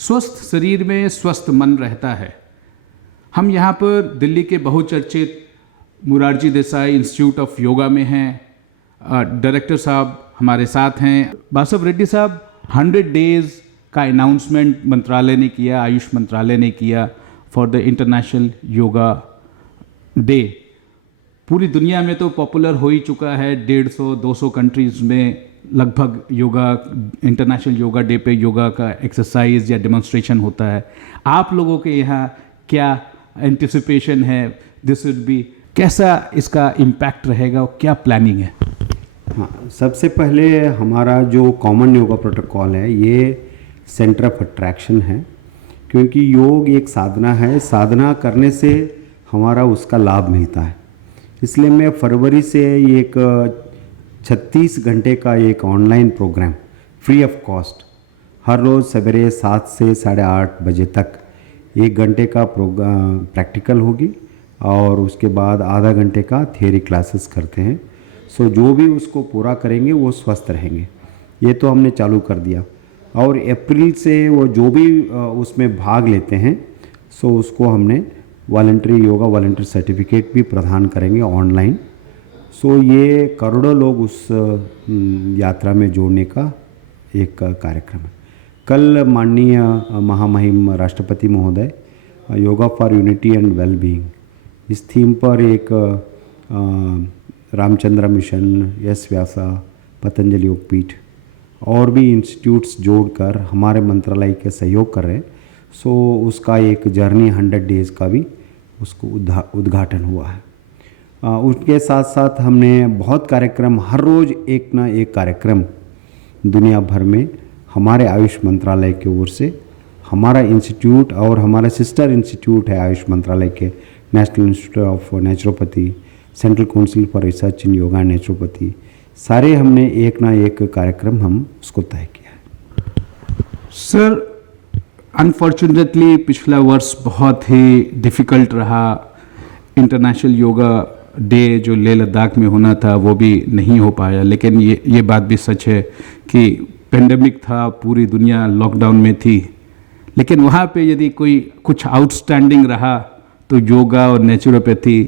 स्वस्थ शरीर में स्वस्थ मन रहता है। हम यहाँ पर दिल्ली के बहुचर्चित मुरारजी देसाई इंस्टीट्यूट ऑफ योगा में हैं। डायरेक्टर साहब हमारे साथ हैं। बासव रेड्डी साहब, 100 डेज का अनाउंसमेंट मंत्रालय ने किया, आयुष मंत्रालय ने किया for the international yoga day. पूरी दुनिया में तो पॉपुलर हो ही चुका है। 150-200 कंट्रीज़ में लगभग योगा, इंटरनेशनल योगा डे पे योगा का एक्सरसाइज या डेमोन्स्ट्रेशन होता है। आप लोगों के यहाँ क्या एंटिसिपेशन है? दिस वुड बी, कैसा इसका इम्पैक्ट रहेगा और क्या प्लानिंग है? हाँ, सबसे पहले हमारा जो कॉमन योगा प्रोटोकॉल है ये सेंटर ऑफ अट्रैक्शन है, क्योंकि योग एक साधना है। साधना करने से हमारा उसका लाभ मिलता है। इसलिए मैं फरवरी से एक 36 घंटे का एक online program free of cost हर रोज़ सवेरे 7 से 8:30 बजे तक 1 घंटे का प्रोग्राम प्रैक्टिकल होगी और उसके बाद आधा घंटे का थियरी क्लासेस करते हैं। सो जो भी उसको पूरा करेंगे वो स्वस्थ रहेंगे। ये तो हमने चालू कर दिया और अप्रैल से वो जो भी उसमें भाग लेते हैं सो उसको हमने वॉलंटरी योगा वॉलंटियर सर्टिफिकेट भी प्रदान करेंगे ऑनलाइन। सो ये करोड़ों लोग उस यात्रा में जोड़ने का एक कार्यक्रम है। कल माननीय महामहिम राष्ट्रपति महोदय yoga for unity and wellbeing इस थीम पर एक रामचंद्र मिशन, यश व्यासा, पतंजलि योगपीठ और भी इंस्टीट्यूट्स जोड़कर हमारे मंत्रालय के सहयोग कर रहे हैं। सो उसका एक जर्नी 100 डेज़ का भी उसको उद्घाटन हुआ है। उसके साथ साथ हमने बहुत कार्यक्रम, हर रोज़ एक ना एक कार्यक्रम दुनिया भर में हमारे आयुष मंत्रालय की ओर से, हमारा इंस्टीट्यूट और हमारा सिस्टर इंस्टीट्यूट है आयुष मंत्रालय के, national institute of naturopathy, central council for research in yoga and naturopathy, सारे हमने एक ना एक कार्यक्रम हम उसको तय किया है। सर, अनफॉर्चुनेटली पिछला वर्ष बहुत ही डिफ़िकल्ट रहा। इंटरनेशनल योगा डे जो लेह लद्दाख में होना था वो भी नहीं हो पाया। लेकिन ये बात भी सच है कि पेंडेमिक था, पूरी दुनिया लॉकडाउन में थी। लेकिन वहाँ पे यदि कोई कुछ आउटस्टैंडिंग रहा तो योगा और नेचुरोपैथी।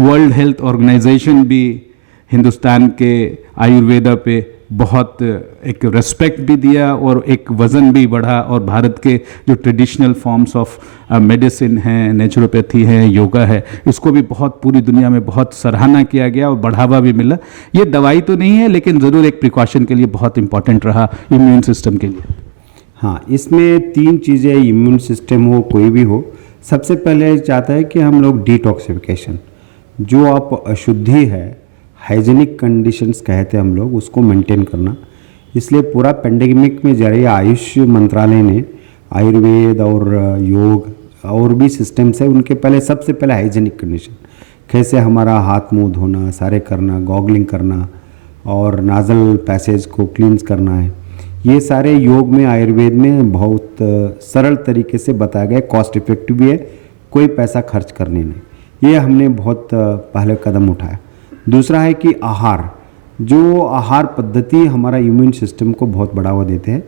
वर्ल्ड हेल्थ ऑर्गेनाइजेशन भी हिंदुस्तान के आयुर्वेदा पे बहुत एक रेस्पेक्ट भी दिया और एक वज़न भी बढ़ा, और भारत के जो ट्रेडिशनल फॉर्म्स ऑफ मेडिसिन हैं, नेचुरोपैथी है, योगा है, इसको भी बहुत पूरी दुनिया में बहुत सराहना किया गया और बढ़ावा भी मिला। ये दवाई तो नहीं है लेकिन ज़रूर एक प्रिकॉशन के लिए बहुत इंपॉर्टेंट रहा इम्यून सिस्टम के लिए। हाँ, इसमें 3 चीज़ें, इम्यून सिस्टम हो कोई भी हो, सबसे पहले चाहता है कि हम लोग डिटॉक्सिफिकेशन, जो आप अशुद्धि है, हाइजीनिक कंडीशंस कहते हैं हम लोग, उसको मेंटेन करना। इसलिए पूरा पेंडेमिक में जरिए आयुष मंत्रालय ने आयुर्वेद और योग और भी सिस्टम्स है उनके पहले, सबसे पहले हाइजीनिक कंडीशन, कैसे हमारा हाथ मुंह धोना, सारे करना, गॉगलिंग करना और नाजल पैसेज को क्लींस करना है। ये सारे योग में, आयुर्वेद में बहुत सरल तरीके से बताया गया, कॉस्ट इफेक्टिव भी है, कोई पैसा खर्च करने नहीं। ये हमने बहुत पहले कदम उठाया। दूसरा है कि आहार, जो आहार पद्धति हमारा इम्यून सिस्टम को बहुत बढ़ावा देते हैं।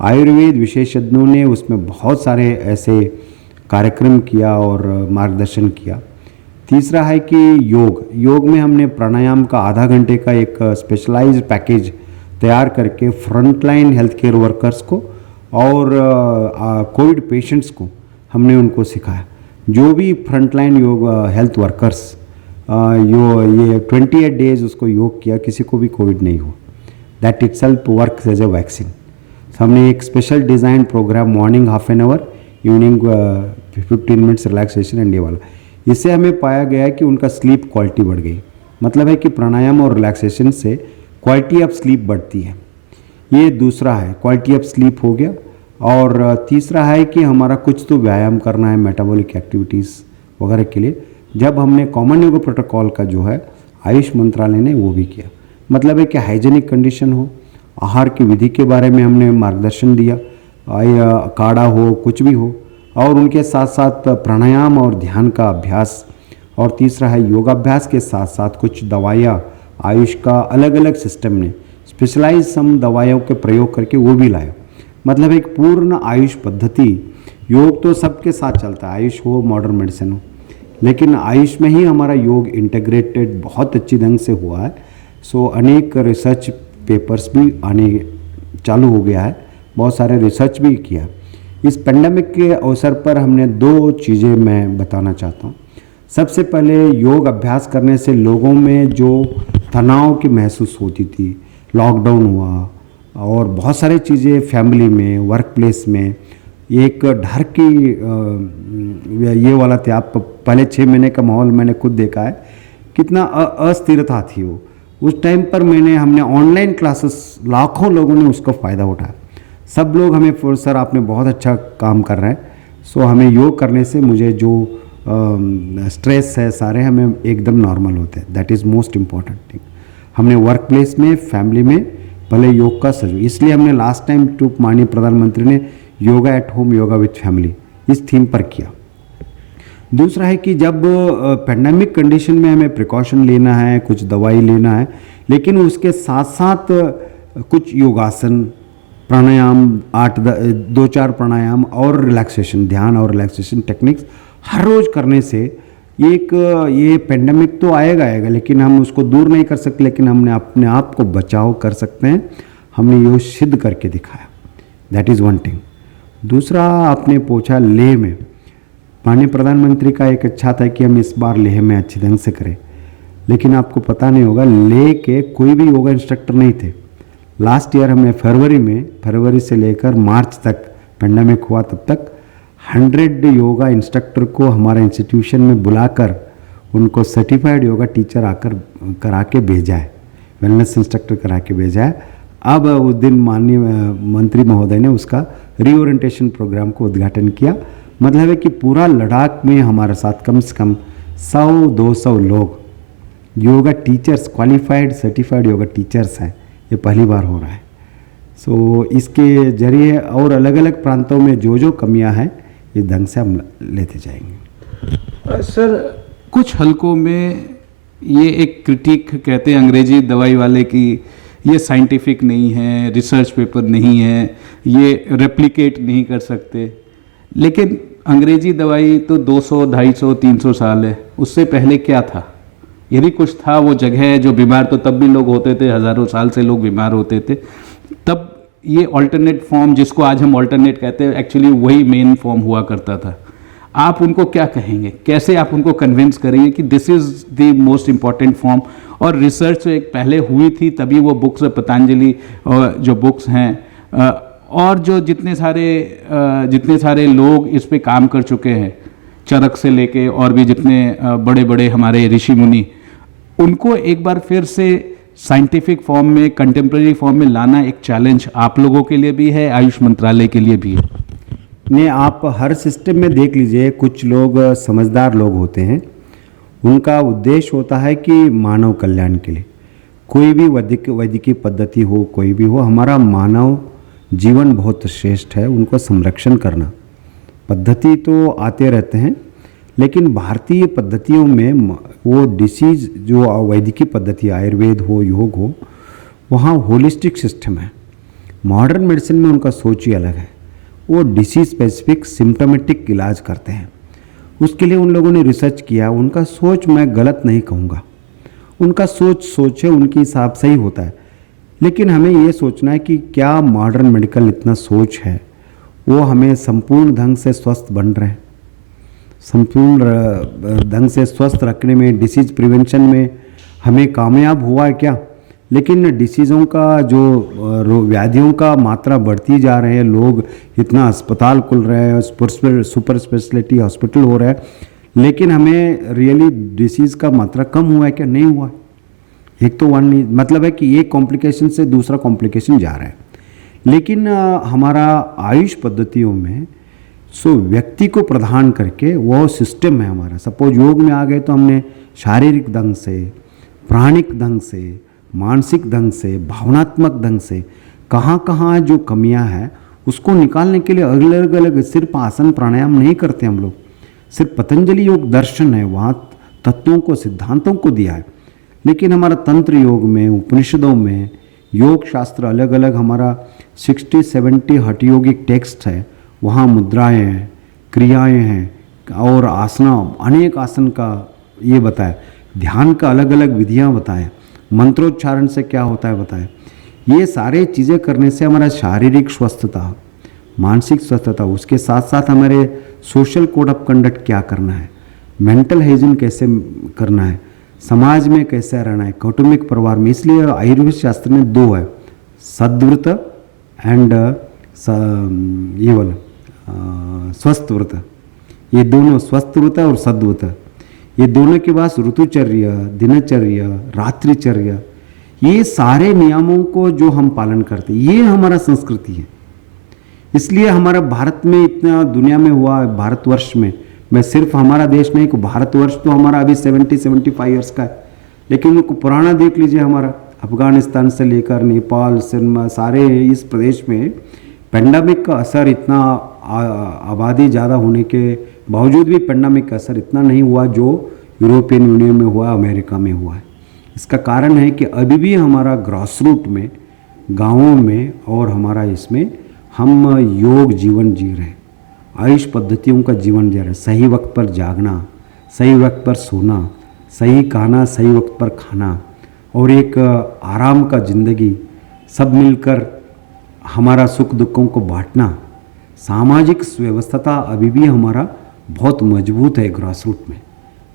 आयुर्वेद विशेषज्ञों ने उसमें बहुत सारे ऐसे कार्यक्रम किया और मार्गदर्शन किया। तीसरा है कि योग में हमने प्राणायाम का आधा घंटे का एक स्पेशलाइज्ड पैकेज तैयार करके फ्रंटलाइन हेल्थ केयर वर्कर्स को और कोविड पेशेंट्स को हमने उनको सिखाया। जो भी फ्रंटलाइन योग हेल्थ वर्कर्स ये 28 डेज उसको योग किया, किसी को भी कोविड नहीं हो। That itself works as a vaccine. हमने एक special design program, morning ½ an hour, evening 15 minutes relaxation and ये वाला। इससे हमें पाया गया है कि उनका स्लीप क्वालिटी बढ़ गई। मतलब है कि प्राणायाम और रिलैक्सेशन से क्वालिटी ऑफ स्लीप बढ़ती है। ये दूसरा है, क्वालिटी ऑफ स्लीप हो गया। और तीसरा है कि हमारा कुछ तो व्यायाम करना है, मेटाबॉलिक एक्टिविटीज़ वगैरह के लिए। जब हमने कॉमन योग प्रोटोकॉल का जो है आयुष मंत्रालय ने वो भी किया। मतलब है कि हाइजीनिक कंडीशन हो, आहार की विधि के बारे में हमने मार्गदर्शन दिया, काढ़ा हो, कुछ भी हो, और उनके साथ साथ प्राणायाम और ध्यान का अभ्यास। और तीसरा है योगाभ्यास के साथ साथ कुछ दवाइयाँ, आयुष का अलग अलग सिस्टम ने स्पेशलाइज सम दवाइयों के प्रयोग करके वो भी लाया। मतलब एक पूर्ण आयुष पद्धति। योग तो सबके साथ चलता है, आयुष हो मॉडर्न मेडिसिन हो, लेकिन आयुष में ही हमारा योग इंटीग्रेटेड बहुत अच्छी ढंग से हुआ है। सो अनेक रिसर्च पेपर्स भी आने चालू हो गया है, बहुत सारे रिसर्च भी किया। इस पेंडेमिक के अवसर पर हमने 2 चीज़ें मैं बताना चाहता हूँ। सबसे पहले योग अभ्यास करने से लोगों में जो तनाव की महसूस होती थी, लॉकडाउन हुआ और बहुत सारी चीज़ें फैमिली में, वर्क प्लेस में एक डर की ये वाला थे। आप पहले 6 महीने का माहौल मैंने खुद देखा है, कितना अस्थिरता थी वो। उस टाइम पर हमने ऑनलाइन क्लासेस, लाखों लोगों ने उसका फ़ायदा उठाया। सब लोग हमें सर आपने बहुत अच्छा काम कर रहे हैं। सो हमें योग करने से मुझे जो स्ट्रेस है सारे हमें एकदम नॉर्मल होते हैं। That is most important thing. हमने वर्क प्लेस में, फैमिली में पहले योग का सहयोग, इसलिए हमने लास्ट टाइम टू माननीय प्रधानमंत्री ने yoga at home, yoga with family इस थीम पर किया। दूसरा है कि जब पेंडेमिक कंडीशन में हमें प्रिकॉशन लेना है, कुछ दवाई लेना है, लेकिन उसके साथ साथ कुछ योगासन, प्राणायाम, 2-4 प्राणायाम और रिलैक्सेशन, ध्यान और रिलैक्सेशन टेक्निक्स हर रोज़ करने से ये पेंडेमिक तो आएगा, लेकिन हम उसको दूर नहीं कर सकते, लेकिन हमने अपने आप को बचाव कर सकते हैं। हमने ये सिद्ध करके दिखाया। That is one thing. दूसरा आपने पूछा लेह में, माननीय प्रधानमंत्री का एक अच्छा था कि हम इस बार लेह में अच्छी ढंग से करें, लेकिन आपको पता नहीं होगा लेह के कोई भी योगा इंस्ट्रक्टर नहीं थे। लास्ट ईयर हमने फरवरी से लेकर मार्च तक पेंडेमिक हुआ, तब तक 100 योगा इंस्ट्रक्टर को हमारे इंस्टीट्यूशन में बुलाकर उनको सर्टिफाइड योगा टीचर करा के भेजा है, वेलनेस इंस्ट्रक्टर करा के भेजा है। अब उस दिन माननीय मंत्री महोदय ने उसका रीओरिएंटेशन प्रोग्राम को उद्घाटन किया। मतलब है कि पूरा लद्दाख में हमारे साथ कम से कम 100-200 लोग yoga teachers, qualified certified yoga teachers हैं। ये पहली बार हो रहा है। सो इसके जरिए और अलग अलग प्रांतों में जो कमियां हैं इस ढंग से हम लेते जाएंगे। सर, कुछ हलकों में ये एक क्रिटिक कहते हैं अंग्रेजी दवाई वाले कि ये साइंटिफिक नहीं है, रिसर्च पेपर नहीं है, ये रेप्लिकेट नहीं कर सकते। लेकिन अंग्रेजी दवाई तो 200, 250, 300 साल है। उससे पहले क्या था? यदि कुछ था, वो जगह है जो बीमार तो तब भी लोग होते थे, हज़ारों साल से लोग बीमार होते थे। तब ये ऑल्टरनेट फॉर्म, जिसको आज हम ऑल्टरनेट कहते हैं, एक्चुअली वही मेन फॉर्म हुआ करता था। आप उनको क्या कहेंगे? कैसे आप उनको कन्विंस करेंगे कि this is the most important form? और रिसर्च एक पहले हुई थी, तभी वो बुक्स, पतंजलि जो बुक्स हैं और जो जितने सारे लोग इस पे काम कर चुके हैं, चरक से लेके और भी जितने बड़े बड़े हमारे ऋषि मुनि, उनको एक बार फिर से साइंटिफिक फॉर्म में, कंटेम्प्रेरी फॉर्म में लाना एक चैलेंज आप लोगों के लिए भी है, आयुष मंत्रालय के लिए भी है। ने आप हर सिस्टम में देख लीजिए, कुछ लोग समझदार लोग होते हैं, उनका उद्देश्य होता है कि मानव कल्याण के लिए कोई भी वैदिकी पद्धति हो, कोई भी हो, हमारा मानव जीवन बहुत श्रेष्ठ है, उनको संरक्षण करना। पद्धति तो आते रहते हैं, लेकिन भारतीय पद्धतियों में वो डिसीज़ जो वैदिकी पद्धति, आयुर्वेद हो, योग हो, वहाँ होलिस्टिक सिस्टम है। मॉडर्न मेडिसिन में उनका सोच ही अलग है। वो डिसीज स्पेसिफिक सिम्टोमेटिक इलाज करते हैं। उसके लिए उन लोगों ने रिसर्च किया। उनका सोच मैं गलत नहीं कहूँगा, उनका सोच है, उनके हिसाब से ही होता है। लेकिन हमें ये सोचना है कि क्या मॉडर्न मेडिकल इतना सोच है, वो हमें संपूर्ण ढंग से स्वस्थ बन रहे हैं, संपूर्ण ढंग से स्वस्थ रखने में, डिसीज प्रिवेंशन में हमें कामयाब हुआ है क्या? लेकिन डिसीज़ों का जो व्याधियों का मात्रा बढ़ती जा रहे हैं, लोग इतना अस्पताल खुल रहे हैं, सुपर स्पेशलिटी हॉस्पिटल हो रहा है, लेकिन हमें रियली डिसीज़ का मात्रा कम हुआ है क्या? नहीं हुआ। एक तो मतलब है कि एक कॉम्प्लिकेशन से दूसरा कॉम्प्लिकेशन जा रहा है। लेकिन हमारा आयुष पद्धतियों में व्यक्ति को प्रदान करके वो सिस्टम है हमारा। सपोज योग में आ गए तो हमने शारीरिक ढंग से, प्राणिक ढंग से, मानसिक ढंग से, भावनात्मक ढंग से कहाँ कहाँ जो कमियां हैं उसको निकालने के लिए अलग अलग सिर्फ आसन प्राणायाम नहीं करते हम लोग। सिर्फ पतंजलि योग दर्शन है, वहाँ तत्वों को, सिद्धांतों को दिया है। लेकिन हमारा तंत्र योग में, उपनिषदों में योग शास्त्र अलग अलग हमारा 60-70 हठयोगिक टेक्स्ट है, वहाँ मुद्राएं हैं, क्रियाएं हैं और आसना, अनेक आसन का ये बताया, ध्यान का अलग अलग विधियाँ बताएं, मंत्रोच्चारण से क्या होता है बताएं। ये सारे चीज़ें करने से हमारा शारीरिक स्वस्थता, मानसिक स्वस्थता, उसके साथ साथ हमारे सोशल कोड ऑफ कंडक्ट क्या करना है, मेंटल हाइजीन कैसे करना है, समाज में कैसे रहना है, कौटुंबिक परिवार में। इसलिए आयुर्वेद शास्त्र में दो है, सद्व्रत एंड ये वाला स्वस्थ व्रत। ये दोनों स्वस्थ व्रत और सद्व्रत, ये दोनों के बाद ऋतुचर्या, दिनचर्या, रात्रिचर्या, ये सारे नियमों को जो हम पालन करते हैं, ये हमारा संस्कृति है। इसलिए हमारा भारत में इतना दुनिया में हुआ, भारतवर्ष में, मैं सिर्फ हमारा देश नहीं कि भारतवर्ष तो हमारा अभी 70-75 ईयर्स का है, लेकिन उनको पुराना देख लीजिए, हमारा अफगानिस्तान से लेकर नेपाल, सिरमा, सारे इस प्रदेश में पेंडेमिक का असर इतना, आबादी ज़्यादा होने के बावजूद भी पेंडेमिक का असर इतना नहीं हुआ जो यूरोपियन यूनियन में हुआ, अमेरिका में हुआ है। इसका कारण है कि अभी भी हमारा ग्रास रूट में, गाँवों में और हमारा इसमें हम योग जीवन जी रहे हैं, आयुष पद्धतियों का जीवन जी रहे हैं। सही वक्त पर जागना, सही वक्त पर सोना, सही खाना, सही वक्त पर खाना और एक आराम का ज़िंदगी, सब मिलकर हमारा सुख दुखों को बांटना, सामाजिक व्यवस्था अभी भी हमारा बहुत मजबूत है ग्रास रूट में।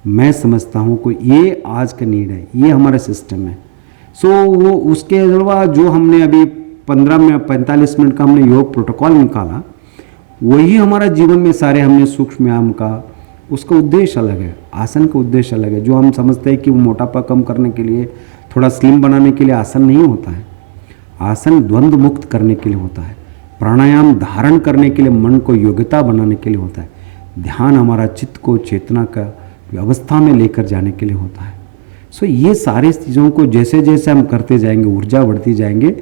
मैं समझता हूँ कि ये आज का नीड है, ये हमारा सिस्टम है। सो वो उसके अलावा जो हमने अभी 45 मिनट का हमने योग प्रोटोकॉल निकाला, वही हमारा जीवन में सारे हमने सूक्ष्म व्यायाम का, उसका उद्देश्य अलग है, आसन का उद्देश्य अलग है। जो हम समझते हैं कि वो मोटापा कम करने के लिए, थोड़ा स्लिम बनाने के लिए आसन नहीं होता है। आसन द्वंद्व मुक्त करने के लिए होता है, प्राणायाम धारण करने के लिए, मन को योग्यता बनाने के लिए होता है, ध्यान हमारा चित्त को चेतना का अवस्था में लेकर जाने के लिए होता है। सो ये सारे चीज़ों को जैसे जैसे हम करते जाएंगे, ऊर्जा बढ़ती जाएंगे,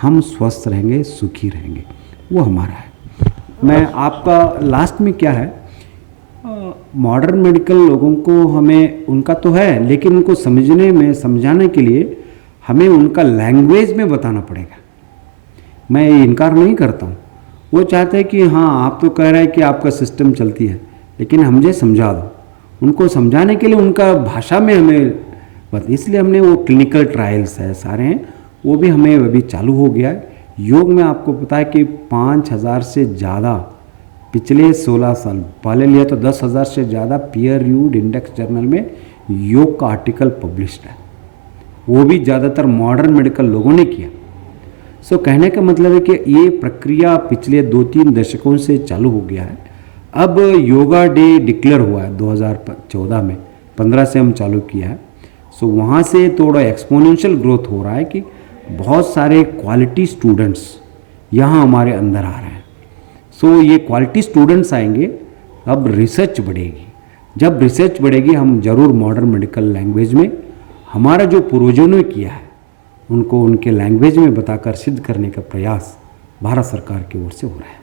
हम स्वस्थ रहेंगे, सुखी रहेंगे, वो हमारा है। मैं आपका लास्ट में क्या है, मॉडर्न मेडिकल लोगों को हमें उनका तो है, लेकिन उनको समझने में, समझाने के लिए हमें उनका लैंग्वेज में बताना पड़ेगा। मैं इनकार नहीं करता हूँ, वो चाहते हैं कि हाँ आप तो कह रहे हैं कि आपका सिस्टम चलती है, लेकिन हम मुझे समझा दो। उनको समझाने के लिए उनका भाषा में हमें इसलिए हमने वो क्लिनिकल ट्रायल्स है सारे हैं, वो भी हमें अभी चालू हो गया है। योग में आपको पता है कि 5000 से ज़्यादा पिछले 16 साल पहले लिया तो 10,000 से ज़्यादा पीयर रिव्यूड इंडेक्स जर्नल में योग का आर्टिकल पब्लिश्ड है, वो भी ज़्यादातर मॉडर्न मेडिकल लोगों ने किया। सो कहने का मतलब है कि ये प्रक्रिया पिछले 2-3 दशकों से चालू हो गया है। अब योगा डे डिक्लेयर हुआ है 2014 में, 15 से हम चालू किया है। सो वहाँ से थोड़ा एक्सपोनेंशियल ग्रोथ हो रहा है कि बहुत सारे क्वालिटी स्टूडेंट्स यहाँ हमारे अंदर आ रहे हैं। सो ये क्वालिटी स्टूडेंट्स आएंगे, अब रिसर्च बढ़ेगी। जब रिसर्च बढ़ेगी, हम ज़रूर मॉडर्न मेडिकल लैंग्वेज में हमारा जो पूर्वजों ने किया है उनको उनके लैंग्वेज में बताकर सिद्ध करने का प्रयास भारत सरकार की ओर से हो रहा है।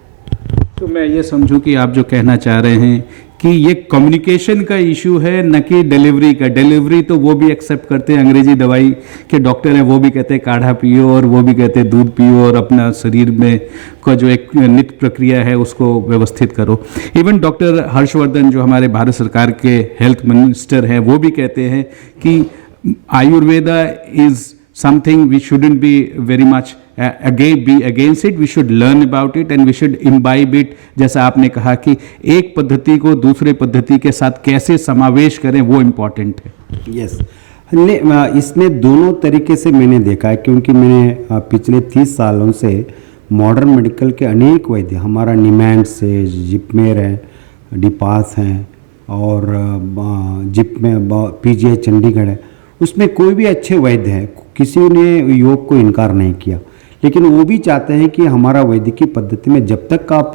तो मैं ये समझूं कि आप जो कहना चाह रहे हैं कि ये कम्युनिकेशन का इशू है, न कि डिलीवरी का। डिलीवरी तो वो भी एक्सेप्ट करते हैं, अंग्रेजी दवाई के डॉक्टर हैं वो भी कहते हैं काढ़ा पियो, और वो भी कहते हैं दूध पियो, और अपना शरीर में का जो एक नित्य प्रक्रिया है उसको व्यवस्थित करो। इवन डॉक्टर हर्षवर्धन जो हमारे भारत सरकार के हेल्थ मिनिस्टर हैं वो भी कहते हैं कि Ayurveda is something we shouldn't be very much be against it, we should learn about it and we should imbibe it। जैसा आपने कहा कि एक पद्धति को दूसरे पद्धति के साथ कैसे समावेश करें वो इम्पॉर्टेंट है। यस, इसमें दोनों तरीके से मैंने देखा है, क्योंकि मैंने पिछले 30 सालों से मॉडर्न मेडिकल के अनेक वैद्य, हमारा निमैंड से जिपमेर है, डिपास हैं और जिप में PGI चंडीगढ़ है, उसमें कोई भी अच्छे वैद्य हैं, किसी ने योग को इनकार नहीं किया। लेकिन वो भी चाहते हैं कि हमारा वैद्यकीय पद्धति में जब तक आप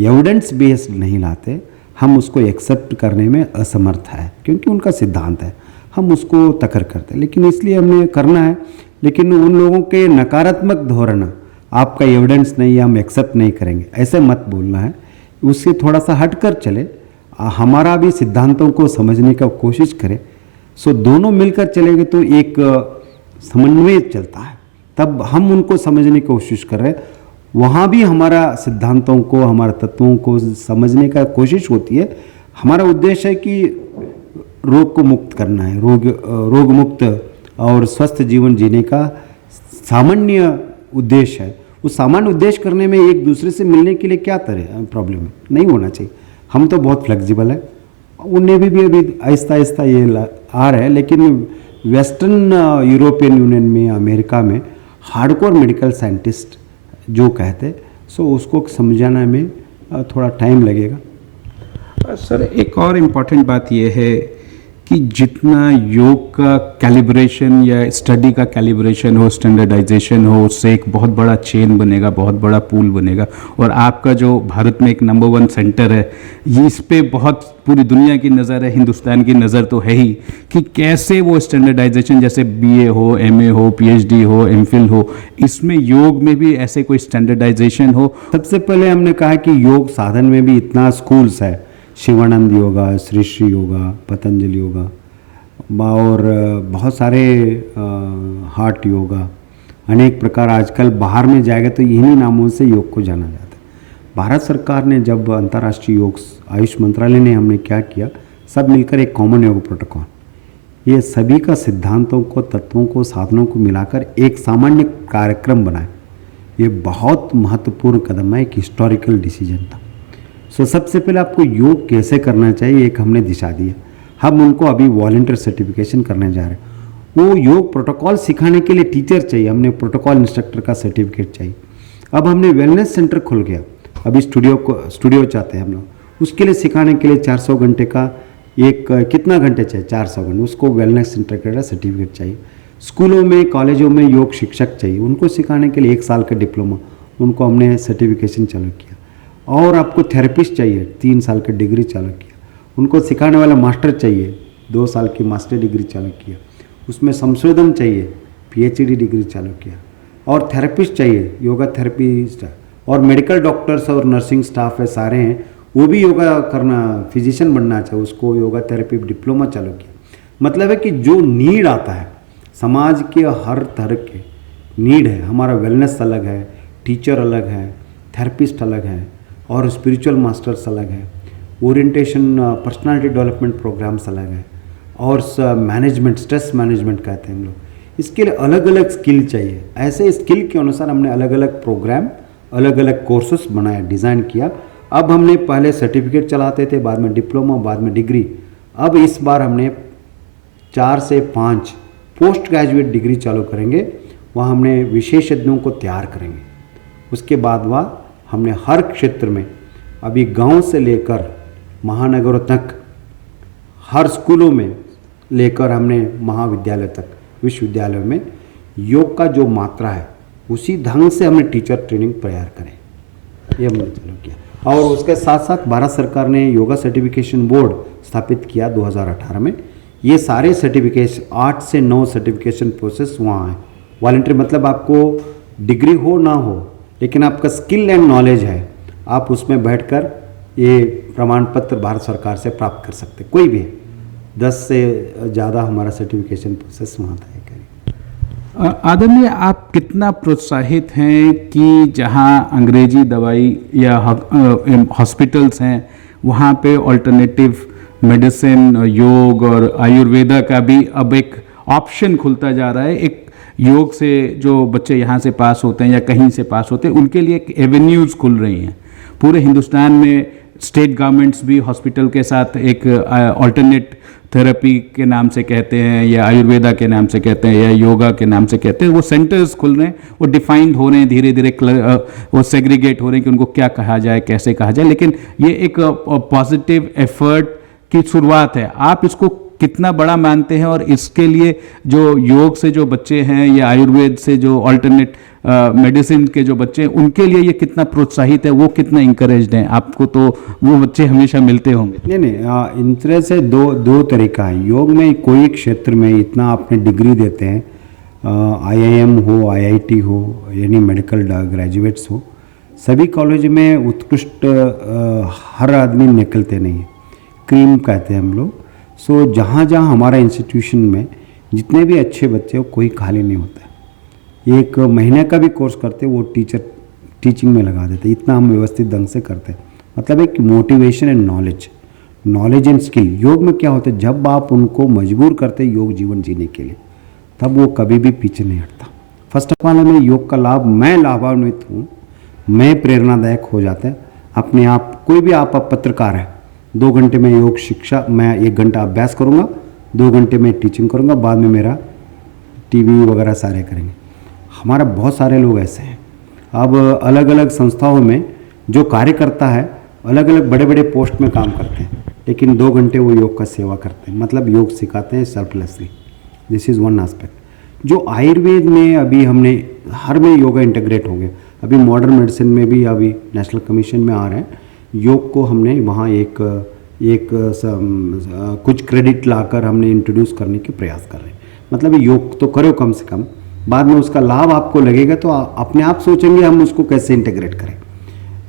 एविडेंस बेस्ड नहीं लाते, हम उसको एक्सेप्ट करने में असमर्थ है, क्योंकि उनका सिद्धांत है, हम उसको तकर करते हैं। लेकिन इसलिए हमने करना है। लेकिन उन लोगों के नकारात्मक धोरण, आपका एविडेंस नहीं है, हम एक्सेप्ट नहीं करेंगे, ऐसे मत बोलना है। उससे थोड़ा सा हट कर चले, हमारा भी सिद्धांतों को समझने का कोशिश करें। सो दोनों मिलकर चलेंगे तो एक समन्वय चलता है, तब हम उनको समझने की कोशिश कर रहे हैं। वहाँ भी हमारा सिद्धांतों को, हमारे तत्वों को समझने का कोशिश होती है। हमारा उद्देश्य है कि रोग को मुक्त करना है, रोग मुक्त और स्वस्थ जीवन जीने का सामान्य उद्देश्य है। उस सामान्य उद्देश्य करने में एक दूसरे से मिलने के लिए क्या तरह प्रॉब्लम है, नहीं होना चाहिए। हम तो बहुत फ्लेक्सिबल है, उन्हें भी अभी आहिस्ता आहिस्ता ये आ रहा है। लेकिन वेस्टर्न यूरोपियन यूनियन में, अमेरिका में हार्डकोर मेडिकल साइंटिस्ट जो कहते, सो उसको समझाने में थोड़ा टाइम लगेगा। सर एक और इम्पॉर्टेंट बात यह है कि जितना योग का कैलिब्रेशन या स्टडी का कैलिब्रेशन हो, स्टैंडर्डाइजेशन हो, उससे एक बहुत बड़ा चेन बनेगा, बहुत बड़ा पूल बनेगा। और आपका जो भारत में एक नंबर 1 सेंटर है, ये इस पे बहुत पूरी दुनिया की नज़र है, हिंदुस्तान की नज़र तो है ही कि कैसे वो स्टैंडर्डाइजेशन, जैसे बीए हो, एमए हो, पीएचडी हो, एमफिल हो, इसमें योग में भी ऐसे कोई स्टैंडर्डाइजेशन हो। सबसे पहले हमने कहा कि योग साधन में भी इतना स्कूल्स है, शिवानंद योगा, श्री श्री योगा, पतंजलि योगा और बहुत सारे हार्ट योगा, अनेक प्रकार। आजकल बाहर में जाएगा तो इन्हीं नामों से योग को जाना जाता है। भारत सरकार ने जब अंतर्राष्ट्रीय योग आयुष मंत्रालय ने हमने क्या किया, सब मिलकर एक कॉमन योग प्रोटोकॉल, ये सभी का सिद्धांतों को, तत्वों को, साधनों को मिलाकर एक सामान्य कार्यक्रम बनाए। ये बहुत महत्वपूर्ण कदम है, एक हिस्टोरिकल डिसीजन था। सो सबसे पहले आपको योग कैसे करना चाहिए एक हमने दिशा दिया। हम उनको अभी वॉलंटियर सर्टिफिकेशन करने जा रहे हैं। वो योग प्रोटोकॉल सिखाने के लिए टीचर चाहिए, हमने प्रोटोकॉल इंस्ट्रक्टर का सर्टिफिकेट चाहिए। अब हमने वेलनेस सेंटर खुल गया, अभी स्टूडियो चाहते हैं हम लोग, उसके लिए सिखाने के लिए 400 घंटे का एक कितना घंटे चाहिए, 400 घंटे, उसको वेलनेस सेंटर का सर्टिफिकेट चाहिए। स्कूलों में, कॉलेजों में योग शिक्षक चाहिए, उनको सिखाने के लिए 1 साल का डिप्लोमा, उनको हमने सर्टिफिकेशन चालू किया। और आपको थेरेपिस्ट चाहिए, 3 साल की डिग्री चालू किया। उनको सिखाने वाला मास्टर चाहिए, 2 साल की मास्टर डिग्री चालू किया। उसमें संशोधन चाहिए, पीएचडी डिग्री चालू किया। और थेरेपिस्ट चाहिए, योगा थेरेपिस्ट, और मेडिकल डॉक्टर्स और नर्सिंग स्टाफ है सारे हैं, वो भी योगा करना, फिजिशियन बनना चाहिए, उसको योगा थेरेपी डिप्लोमा चालू किया। मतलब है कि जो नीड आता है समाज के हर तरह के नीड है। हमारा वेलनेस अलग है, टीचर अलग है, थेरेपिस्ट अलग है, और स्पिरिचुअल मास्टर्स अलग है, ओरिएंटेशन पर्सनालिटी डेवलपमेंट प्रोग्राम्स अलग है, और मैनेजमेंट, स्ट्रेस मैनेजमेंट कहते हैं हम लोग। इसके लिए अलग अलग स्किल चाहिए। ऐसे स्किल के अनुसार हमने अलग अलग प्रोग्राम, अलग अलग कोर्सेस बनाया, डिज़ाइन किया। अब हमने पहले सर्टिफिकेट चलाते थे, बाद में डिप्लोमा, बाद में डिग्री। अब इस बार हमने 4 से 5 पोस्ट ग्रेजुएट डिग्री चालू करेंगे। वहाँ हमने विशेषज्ञों को तैयार करेंगे। उसके बाद हमने हर क्षेत्र में, अभी गांव से लेकर महानगरों तक, हर स्कूलों में लेकर हमने महाविद्यालय तक, विश्वविद्यालयों में योग का जो मात्रा है उसी ढंग से हमने टीचर ट्रेनिंग तैयार करें, ये हमने चालू किया। और उसके साथ साथ भारत सरकार ने योगा सर्टिफिकेशन बोर्ड स्थापित किया 2018 में। ये सारे सर्टिफिकेशन, 8 से 9 सर्टिफिकेशन प्रोसेस वहाँ है। वॉलंटियर मतलब आपको डिग्री हो ना हो, लेकिन आपका स्किल एंड नॉलेज है, आप उसमें बैठकर ये प्रमाण पत्र भारत सरकार से प्राप्त कर सकते, कोई भी है। 10 से ज़्यादा हमारा सर्टिफिकेशन प्रोसेस वहाँ तय करें। आदरणीय, आप कितना प्रोत्साहित हैं कि जहाँ अंग्रेजी दवाई या हॉस्पिटल्स हैं वहाँ पे ऑल्टरनेटिव मेडिसिन, योग और आयुर्वेदा का भी अब एक ऑप्शन खुलता जा रहा है। एक योग से जो बच्चे यहाँ से पास होते हैं या कहीं से पास होते हैं, उनके लिए एक एवेन्यूज़ खुल रही हैं। पूरे हिंदुस्तान में स्टेट गवर्नमेंट्स भी हॉस्पिटल के साथ एक अल्टरनेट थेरेपी के नाम से कहते हैं, या आयुर्वेदा के नाम से कहते हैं, या योगा के नाम से कहते हैं, वो सेंटर्स खुल रहे हैं, वो डिफाइंड हो रहे हैं, धीरे धीरे वो सेग्रीगेट हो रहे हैं कि उनको क्या कहा जाए, कैसे कहा जाए। लेकिन ये एक पॉजिटिव एफर्ट की शुरुआत है। आप इसको कितना बड़ा मानते हैं, और इसके लिए जो योग से जो बच्चे हैं या आयुर्वेद से जो अल्टरनेट मेडिसिन के जो बच्चे हैं, उनके लिए ये कितना प्रोत्साहित है, वो कितना इंकरेज्ड हैं? आपको तो वो बच्चे हमेशा मिलते होंगे। नहीं, इन तरह से दो तरीका है। योग में कोई क्षेत्र में इतना आपने डिग्री देते हैं, IIM हो, IIT हो, यानी मेडिकल ग्रेजुएट्स हो, सभी कॉलेज में उत्कृष्ट हर आदमी निकलते नहीं हैं, क्रीम कहते हैं हम लोग। सो जहाँ जहाँ हमारा इंस्टीट्यूशन में जितने भी अच्छे बच्चे हो, कोई खाली नहीं होता है। एक महीने का भी कोर्स करते वो टीचिंग में लगा देते, इतना हम व्यवस्थित ढंग से करते हैं। मतलब एक motivation and knowledge and skill. योग में क्या होता है, जब आप उनको मजबूर करते योग जीवन जीने के लिए, तब वो कभी भी पीछे नहीं हटता। फर्स्ट ऑफ ऑल हमें योग का लाभ, मैं लाभान्वित हूँ, मैं प्रेरणादायक हो जाता है अपने आप। कोई भी आप पत्रकार है, 2 घंटे में योग शिक्षा, मैं 1 घंटा अभ्यास करूँगा, 2 घंटे में टीचिंग करूँगा, बाद में मेरा टीवी वगैरह सारे करेंगे। हमारा बहुत सारे लोग ऐसे हैं। अब अलग अलग संस्थाओं में जो कार्यकर्ता है अलग अलग बड़े बड़े पोस्ट में काम करते हैं, लेकिन 2 घंटे वो योग का सेवा करते हैं, मतलब योग सिखाते हैं selflessly. This is one aspect. जो आयुर्वेद में अभी हमने हर में योगा इंटीग्रेट हो गया। अभी मॉडर्न मेडिसिन में भी अभी नेशनल कमीशन में आ रहे हैं, योग को हमने वहाँ कुछ क्रेडिट लाकर हमने इंट्रोड्यूस करने के प्रयास कर रहे हैं। मतलब योग तो करो कम से कम, बाद में उसका लाभ आपको लगेगा तो अपने आप सोचेंगे हम उसको कैसे इंटीग्रेट करें।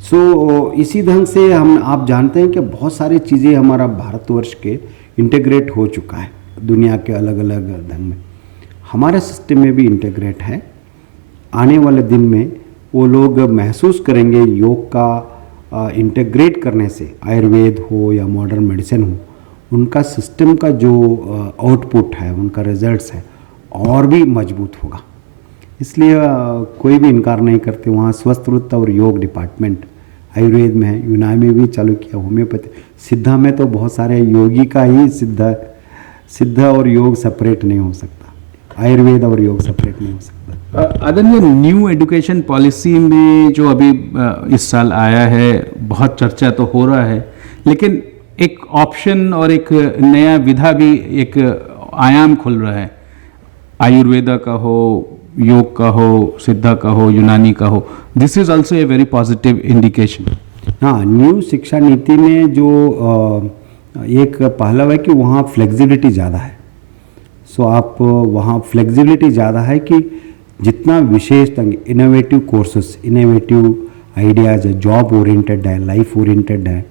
सो इसी ढंग से आप जानते हैं कि बहुत सारी चीज़ें हमारा भारतवर्ष के इंटीग्रेट हो चुका है दुनिया के अलग अलग ढंग में। हमारे सिस्टम में भी इंटीग्रेट है। आने वाले दिन में वो लोग महसूस करेंगे योग का इंटीग्रेट करने से, आयुर्वेद हो या मॉडर्न मेडिसिन हो, उनका सिस्टम का जो आउटपुट है, उनका रिजल्ट्स है और भी मजबूत होगा। इसलिए कोई भी इनकार नहीं करते। वहाँ स्वस्थ वृत्त और योग डिपार्टमेंट आयुर्वेद में है, यूनानी में भी चालू किया, होम्योपैथी, सिद्धा में तो बहुत सारे योगी का ही सिद्ध और योग सेपरेट नहीं हो सकता, आयुर्वेद और योग सेपरेट नहीं हो सकता। आदरणीय, न्यू एजुकेशन पॉलिसी में जो अभी इस साल आया है, बहुत चर्चा तो हो रहा है, लेकिन एक ऑप्शन और एक नया विधा भी, एक आयाम खुल रहा है। आयुर्वेदा का हो, योग का हो, सिद्धा का हो, यूनानी का हो, this is also a very positive indication. हाँ, न्यू शिक्षा नीति में जो एक पहलू है कि वहाँ फ्लेक्सिबिलिटी ज़्यादा है। सो आप वहाँ फ्लेक्सिबिलिटी ज़्यादा है कि जितना विशेष इनोवेटिव कोर्सेस, इनोवेटिव आइडियाज़ है, जॉब ओरिएंटेड है, लाइफ ओरिएंटेड है,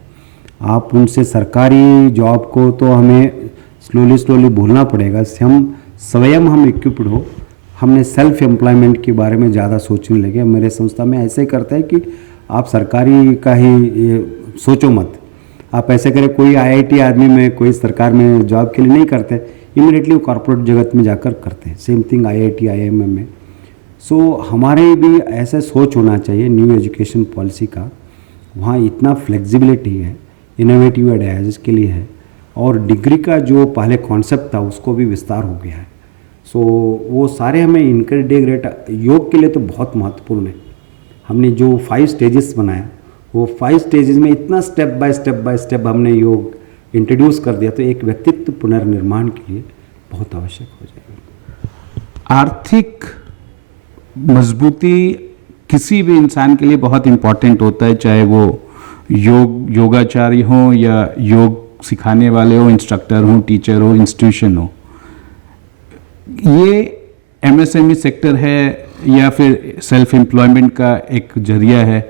आप उनसे सरकारी जॉब को तो हमें स्लोली भूलना पड़ेगा। हम स्वयं हम इक्विप्ड हो, हमने सेल्फ एम्प्लॉयमेंट के बारे में ज़्यादा सोचने लगे। मेरे संस्था में ऐसे करते हैं कि आप सरकारी का ही सोचो मत, आप ऐसे करें। कोई आईआईटी आदमी में, कोई सरकार में जॉब के लिए नहीं करते, इमीडिएटली वो कॉर्पोरेट जगत में जाकर करते हैं। सेम थिंग आईआईटी आईआईएम में। सो हमारे भी ऐसा सोच होना चाहिए न्यू एजुकेशन पॉलिसी का। वहाँ इतना फ्लेक्सिबिलिटी है, इनोवेटिव आइडियाज़ के लिए है, और डिग्री का जो पहले कॉन्सेप्ट था उसको भी विस्तार हो गया है। सो वो सारे हमें इंटीग्रेट योग के लिए तो बहुत महत्वपूर्ण है। हमने जो 5 स्टेजेस बनाया, वो 5 स्टेजेस में इतना स्टेप बाय स्टेप हमने योग इंट्रोड्यूस कर दिया, तो एक व्यक्तित्व पुनर्निर्माण के लिए बहुत आवश्यक हो जाएगा। आर्थिक मजबूती किसी भी इंसान के लिए बहुत इम्पोर्टेंट होता है, चाहे वो योगाचार्य हो या योग सिखाने वाले हो, इंस्ट्रक्टर हो, टीचर हो, इंस्टीट्यूशन हो। ये एमएसएमई सेक्टर है या फिर सेल्फ एम्प्लॉयमेंट का एक जरिया है।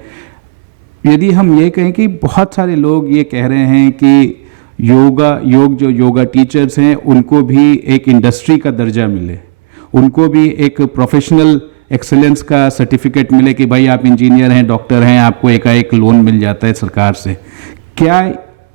यदि हम ये कहें कि बहुत सारे लोग ये कह रहे हैं कि योग जो योगा टीचर्स हैं उनको भी एक इंडस्ट्री का दर्जा मिले, उनको भी एक प्रोफेशनल एक्सेलेंस का सर्टिफिकेट मिले कि भाई आप इंजीनियर हैं, डॉक्टर हैं, आपको एकाएक लोन मिल जाता है सरकार से। क्या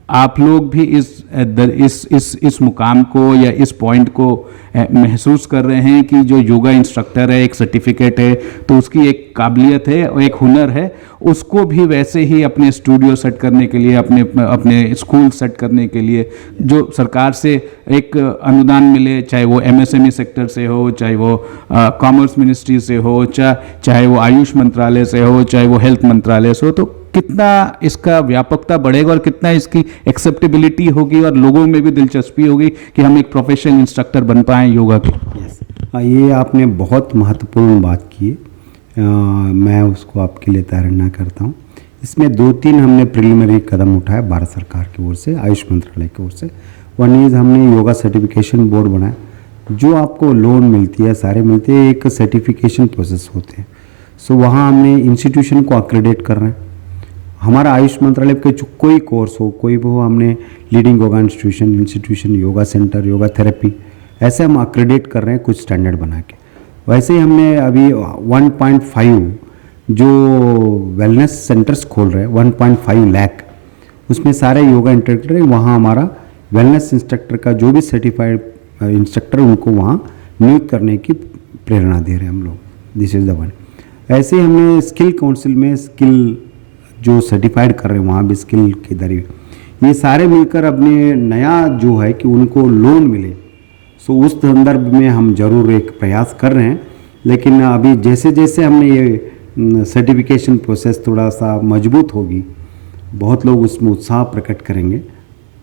आप लोग भी इस मुकाम को या इस पॉइंट को महसूस कर रहे हैं कि जो योगा इंस्ट्रक्टर है, एक सर्टिफिकेट है, तो उसकी एक काबिलियत है और एक हुनर है, उसको भी वैसे ही अपने स्टूडियो सेट करने के लिए, अपने स्कूल सेट करने के लिए जो सरकार से एक अनुदान मिले, चाहे वो एमएसएमई सेक्टर से हो, चाहे वो कॉमर्स मिनिस्ट्री से हो, चाहे वो आयुष मंत्रालय से हो, चाहे वो हेल्थ मंत्रालय से हो, तो कितना इसका व्यापकता बढ़ेगा और कितना इसकी एक्सेप्टेबिलिटी होगी और लोगों में भी दिलचस्पी होगी कि हम एक प्रोफेशनल इंस्ट्रक्टर बन पाएँ योगा के। ये आपने बहुत महत्वपूर्ण बात की है, मैं उसको आपके लिए तारीफ करता हूँ। इसमें 2-3 हमने प्रिलिमिनरी कदम उठाया भारत सरकार की ओर से, आयुष मंत्रालय की ओर से। वन इज़ हमने योगा सर्टिफिकेशन बोर्ड बनाया, जो आपको लोन मिलती है, सारे मिलते हैं, एक सर्टिफिकेशन प्रोसेस होते हैं। सो वहाँ हमने इंस्टीट्यूशन को अक्रेडिट कर रहे हैं। हमारा आयुष मंत्रालय के जो कोई कोर्स हो, कोई भी हो, हमने leading yoga institution, yoga centre, yoga therapy, ऐसे हम अक्रेडिट कर रहे हैं कुछ स्टैंडर्ड बना के। वैसे ही हमने अभी 1.5 जो वेलनेस सेंटर्स खोल रहे हैं, 1.5 लाख, उसमें सारे योगा इंस्ट्रक्टर है। वहाँ हमारा वेलनेस इंस्ट्रक्टर का जो भी सर्टिफाइड इंस्ट्रक्टर, उनको वहाँ नियुक्त करने की प्रेरणा दे रहे हैं हम लोग। This is the one. ऐसे ही हमने स्किल काउंसिल में स्किल जो सर्टिफाइड कर रहे हैं, वहाँ भी स्किल के जरिए ये सारे मिलकर अपने नया जो है कि उनको लोन मिले, सो उस संदर्भ में हम जरूर एक प्रयास कर रहे हैं। लेकिन अभी जैसे जैसे हमने ये सर्टिफिकेशन प्रोसेस थोड़ा सा मजबूत होगी, बहुत लोग उसमें उत्साह प्रकट करेंगे।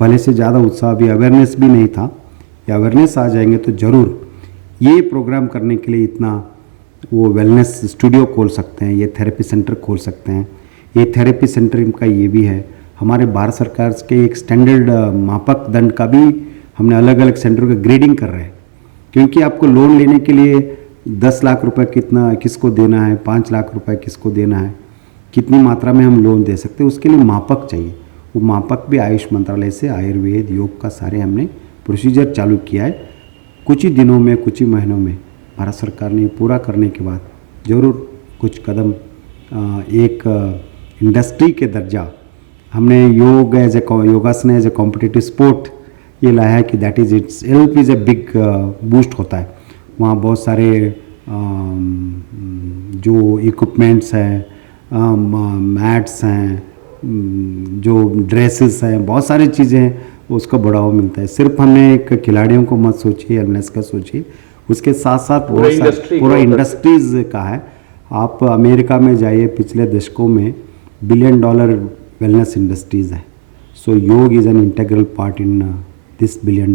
पहले से ज़्यादा उत्साह, अभी अवेयरनेस भी नहीं था, या अवेयरनेस आ जाएंगे तो ज़रूर ये प्रोग्राम करने के लिए इतना वो वेलनेस स्टूडियो खोल सकते हैं, ये थेरेपी सेंटर खोल सकते हैं। ये थेरेपी सेंटर का ये भी है, हमारे भारत सरकार के एक स्टैंडर्ड मापक दंड का भी हमने अलग अलग सेंटरों का ग्रेडिंग कर रहे हैं। क्योंकि आपको लोन लेने के लिए 10 लाख रुपए कितना किसको देना है, 5 लाख रुपए किसको देना है, कितनी मात्रा में हम लोन दे सकते हैं, उसके लिए मापक चाहिए। वो मापक भी आयुष मंत्रालय से आयुर्वेद योग का सारे हमने प्रोसीजर चालू किया है। कुछ ही दिनों में, कुछ ही महीनों में भारत सरकार ने पूरा करने के बाद ज़रूर कुछ कदम एक इंडस्ट्री के दर्जा हमने योग एज ए योगासन एज ए कॉम्पिटिटिव स्पोर्ट ये लाया है कि that is it's help is a big boost होता है। वहाँ बहुत सारे जो इक्विपमेंट्स हैं, मैट्स हैं, जो ड्रेसेस हैं, बहुत सारी चीज़ें हैं, उसका बढ़ावा मिलता है। सिर्फ हमने एक खिलाड़ियों को मत सोचिए, वेलनेस का सोचिए, उसके साथ साथ पूरा इंडस्ट्रीज़ का है। आप अमेरिका में जाइए, पिछले दशकों में $1 बिलियन वेलनेस इंडस्ट्रीज़ है। सो योग is an integral part in this $1 billion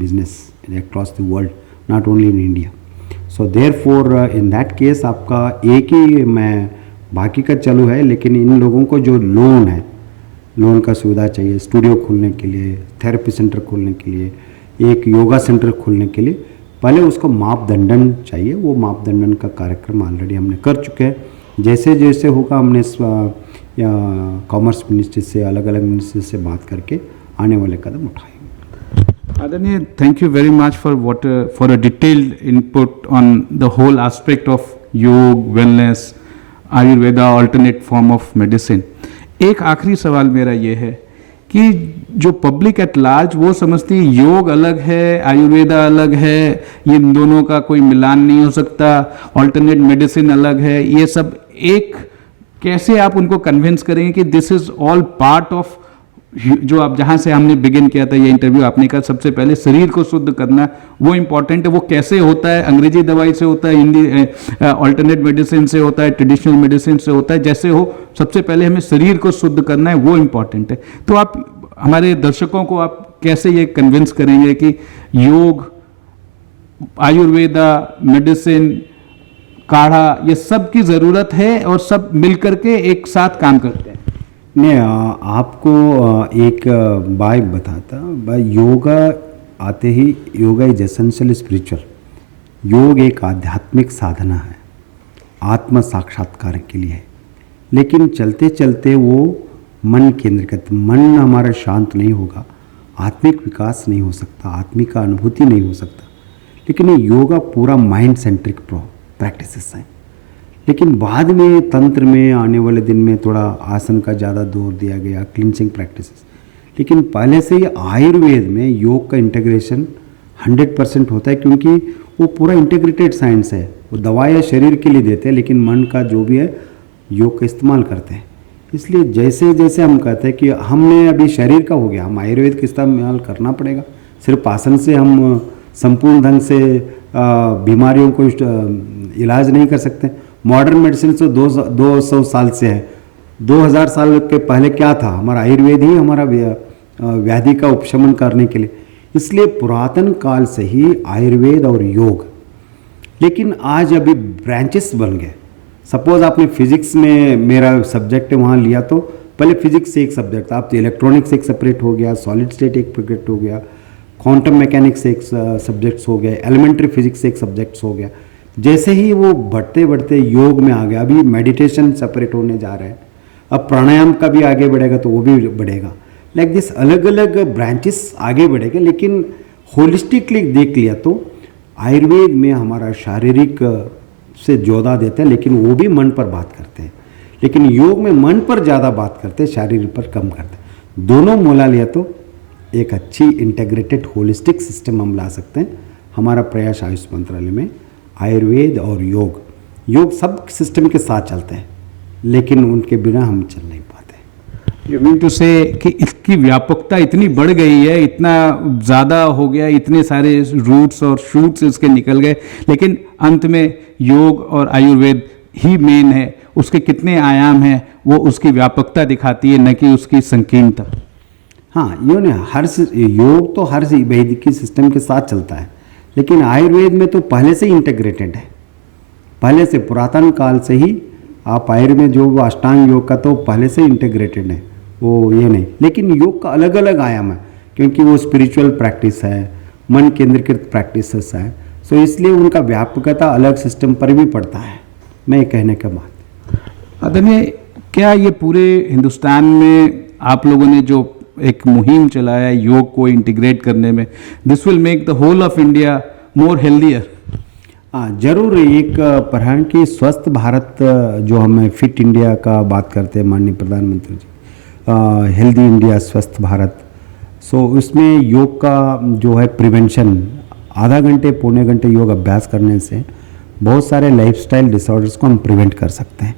business across the world, not only in India. So therefore in that case आपका एक ही मैं बाकी का चालू है, लेकिन इन लोगों को जो लोन है, लोन का सुविधा चाहिए स्टूडियो खोलने के लिए, थेरेपी सेंटर खोलने के लिए, एक योगा सेंटर खोलने के लिए, पहले उसको मापदंडन चाहिए। वो मापदंडन का कार्यक्रम ऑलरेडी हमने कर चुके हैं। जैसे जैसे होगा हमने कॉमर्स मिनिस्ट्री से, अलग अलग मिनिस्ट्री से बात करके आने वाले कदम उठाएंगे। Adaniya, thank you very much for a detailed input on the whole aspect of योग, wellness, Ayurveda, alternate form of medicine. एक आखिरी सवाल मेरा ये है कि जो पब्लिक एट लार्ज वो समझती है योग अलग है, आयुर्वेदा अलग है, ये इन दोनों का कोई मिलान नहीं हो सकता, ऑल्टरनेट मेडिसिन अलग है, ये सब एक, कैसे आप उनको कन्विंस करेंगे कि this is all part of जो आप जहाँ से हमने बिगिन किया था ये इंटरव्यू, आपने कहा सबसे पहले शरीर को शुद्ध करना वो इम्पॉर्टेंट है। वो कैसे होता है, अंग्रेजी दवाई से होता है, हिंदी ऑल्टरनेट मेडिसिन से होता है, ट्रेडिशनल मेडिसिन से होता है, जैसे हो, सबसे पहले हमें शरीर को शुद्ध करना है, वो इम्पॉर्टेंट है। तो आप हमारे दर्शकों को आप कैसे ये कन्विंस करेंगे कि योग, आयुर्वेदा, मेडिसिन, काढ़ा, ये सब की ज़रूरत है और सब मिलकर के एक साथ काम करते हैं? मैं आपको एक बात बताता, योगा आते ही योगा इज एसेंशियल स्पिरिचुअल। योग एक आध्यात्मिक साधना है, आत्म साक्षात्कार के लिए है, लेकिन चलते चलते वो मन केंद्रित, मन हमारा शांत नहीं होगा, आत्मिक विकास नहीं हो सकता, आत्मिक का अनुभूति नहीं हो सकता। लेकिन ये योगा पूरा माइंड सेंट्रिक प्रैक्टिसेस हैं। लेकिन बाद में तंत्र में आने वाले दिन में थोड़ा आसन का ज़्यादा जोर दिया गया, क्लिंचिंग प्रैक्टिसेस। लेकिन पहले से ही आयुर्वेद में योग का इंटीग्रेशन 100% होता है, क्योंकि वो पूरा इंटीग्रेटेड साइंस है। वो दवाएं शरीर के लिए देते हैं, लेकिन मन का जो भी है योग का इस्तेमाल करते हैं। इसलिए जैसे जैसे हम कहते हैं कि हमने अभी शरीर का हो गया, हम आयुर्वेद का इस्तेमाल करना पड़ेगा। सिर्फ आसन से हम संपूर्ण ढंग से बीमारियों को इलाज नहीं कर सकते। मॉडर्न मेडिसिन तो 200 साल से है। 2000 साल के पहले क्या था? हमारा आयुर्वेद ही हमारा व्याधि का उपशमन करने के लिए। इसलिए पुरातन काल से ही आयुर्वेद और योग, लेकिन आज अभी ब्रांचेस बन गए। सपोज आपने फिजिक्स में, मेरा सब्जेक्ट वहाँ लिया, तो पहले फिजिक्स से एक सब्जेक्ट था, अब तो इलेक्ट्रॉनिक्स एक सेपरेट हो गया, सॉलिड स्टेट एक सेपरेट हो गया, क्वांटम मैकेनिक्स एक सब्जेक्ट्स हो गया, एलिमेंट्री फिजिक्स एक सब्जेक्ट्स हो गया। जैसे ही वो बढ़ते बढ़ते योग में आ गया, अभी मेडिटेशन सेपरेट होने जा रहा है, अब प्राणायाम का भी आगे बढ़ेगा तो वो भी बढ़ेगा। लाइक दिस अलग अलग ब्रांचेस आगे बढ़ेगा। लेकिन होलिस्टिकली देख लिया तो आयुर्वेद में हमारा शारीरिक से ज़्यादा देते हैं, लेकिन वो भी मन पर बात करते हैं। लेकिन योग में मन पर ज़्यादा बात करते हैं, शारीरिक पर कम करते हैं। दोनों मोला लिया तो एक अच्छी इंटीग्रेटेड होलिस्टिक सिस्टम हम ला सकते हैं। हमारा प्रयास आयुष मंत्रालय में आयुर्वेद और योग सब सिस्टम के साथ चलते हैं, लेकिन उनके बिना हम चल नहीं पाते। यू मीन टू से कि इसकी व्यापकता इतनी बढ़ गई है, इतना ज़्यादा हो गया, इतने सारे रूट्स और शूट्स इसके निकल गए, लेकिन अंत में योग और आयुर्वेद ही मेन है। उसके कितने आयाम हैं वो उसकी व्यापकता दिखाती है, न कि उसकी संकीर्णता। हाँ, योग तो हर वैदिक सिस्टम के साथ चलता है, लेकिन आयुर्वेद में तो पहले से ही इंटीग्रेटेड है। पहले से पुरातन काल से ही आप आयुर्वेद जो अष्टांग योग का तो पहले से इंटीग्रेटेड है, वो ये नहीं। लेकिन योग का अलग अलग आयाम है, क्योंकि वो स्पिरिचुअल प्रैक्टिस है, मन केंद्रीकृत प्रैक्टिसेस है, सो इसलिए उनका व्यापकता अलग सिस्टम पर भी पड़ता है। मैं कहने का बात आदरणीय, क्या ये पूरे हिंदुस्तान में आप लोगों ने जो एक मुहिम चलाया है योग को इंटीग्रेट करने में, this will make the whole of India more healthier? हाँ, जरूर। एक प्रधान की स्वस्थ भारत, जो हमें फिट इंडिया का बात करते हैं माननीय प्रधानमंत्री जी, हेल्दी इंडिया स्वस्थ भारत, सो उसमें योग का जो है प्रिवेंशन, आधा घंटे पौने घंटे योग अभ्यास करने से बहुत सारे लाइफस्टाइल डिसऑर्डर्स को हम प्रिवेंट कर सकते हैं।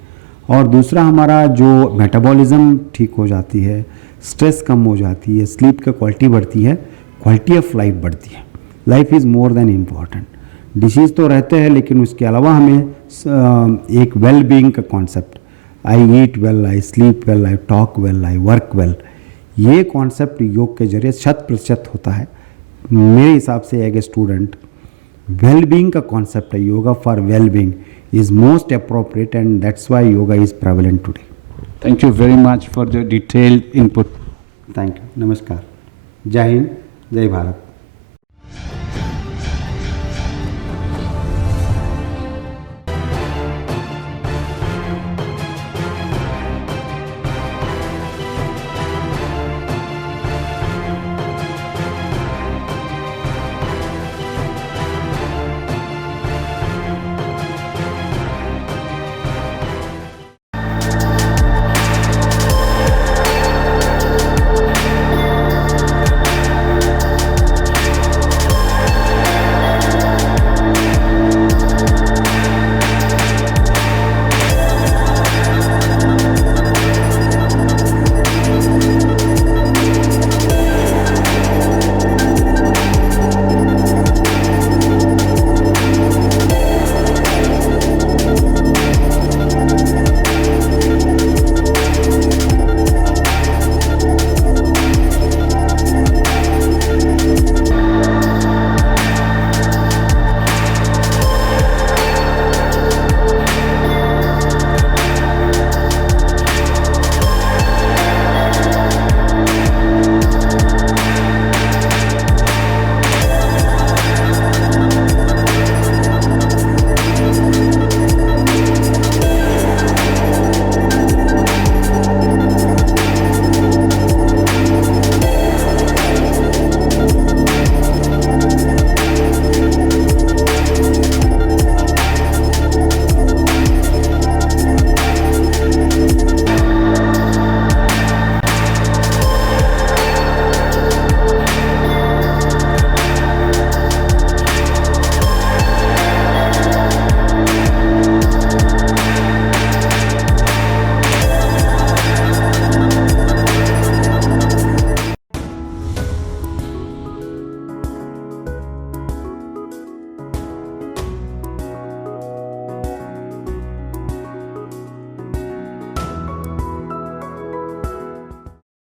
और दूसरा, हमारा जो मेटाबॉलिज्म ठीक हो जाती है, स्ट्रेस कम हो जाती है, स्लीप का क्वालिटी बढ़ती है, क्वालिटी ऑफ लाइफ बढ़ती है। Life is more than important. Disease तो रहते हैं, लेकिन उसके अलावा हमें एक वेल बीइंग का concept, I eat well, I sleep well, I talk well, I work well, ये कॉन्सेप्ट योग के जरिए 100% होता है। मेरे हिसाब से as a student, well being का कॉन्सेप्ट है, yoga for well being is most appropriate, and that's why yoga is prevalent today. Thank you very much for the detailed input. Thank you. नमस्कार। जय हिंद, जय भारत।